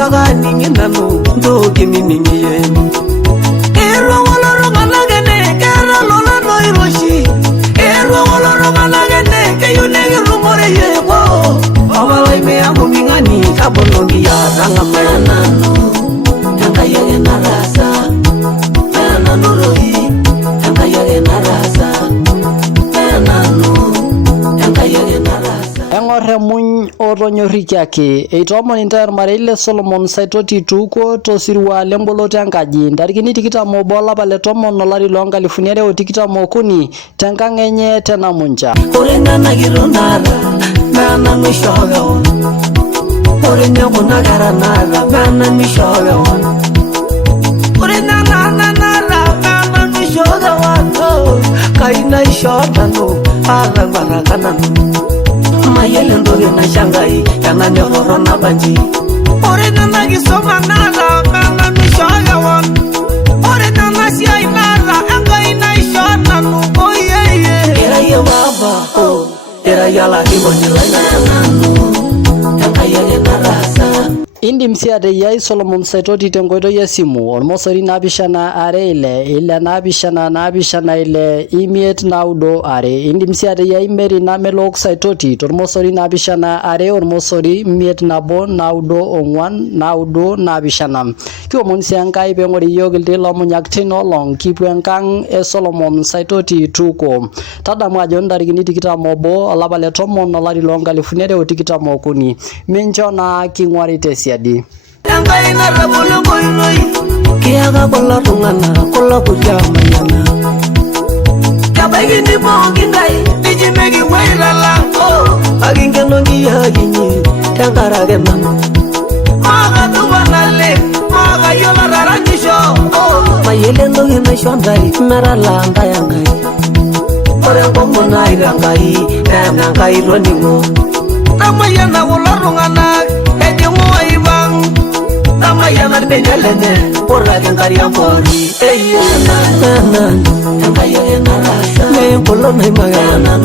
Jaga ninginano doki niningiye Ero woloro malagene kera lola no iroshi Ero woloro malagene keyunegi rumore yego Awala ime amu mingani kabonogi ya ranga mayanano Yanga yage narasa Mayanano rohi Yanga yage narasa Mayanano Yanga yage narasa Eng'orremuny otonyorikiaki eitomoni ntae Marile Solomon Saitoti tuko tosirua lemboloto enkaji ntarikini 21 olapa le 10 olari loonkalifuni 2023 tenkang enye tenamunja. Ore nana gironara nana mishoyo Ore nyakuna garanara nana mishoyo Ore nana nana mishoyo Kaina ishotano arangarakanano Mayele ndoge na shangai yana nyoro na banji Ore nana gisoma nara nana mishoyo Ore nana siya inara anga ina ishotano Oh yeah yeah Era ya baba oh Era ya la hibonila nano Yanga yage narasa Indim si ateyai Solomon Saitoti tenkoitoi esimu ormosori 726 imiet naudo are. Indim si ateyai Mary Namelok Saitoti tormosori 72 ormosori imiet nabo naudo ong'uan naudo naapishana. Kiomon si enkai peeng'ori yiok iltii loomunyak teina olong kipuo enkang e Solomon Saitoti tuko. Tadamu ajo ntarikini 21 olapa le 10 olari loonkalifuni 2023 mincho naa king'uari tesiadi. Enkai narabolo boiroi Kiaga kola tungana kola kujamayana Kabaigini bongi ngai Nijimegi wailala Agingenongi yaginyi Tenkarage nano Maga tubanale Maga yola raranyisho Mayele ndogi naishondai Merala andaya ngai Ore ngombo naira ngai Nena ngai roningo Namayana kola tungana Ejingu waibang Namayana benjalene Porra kengaria mbori Nana Yanga yage narasa Nempolo naimagana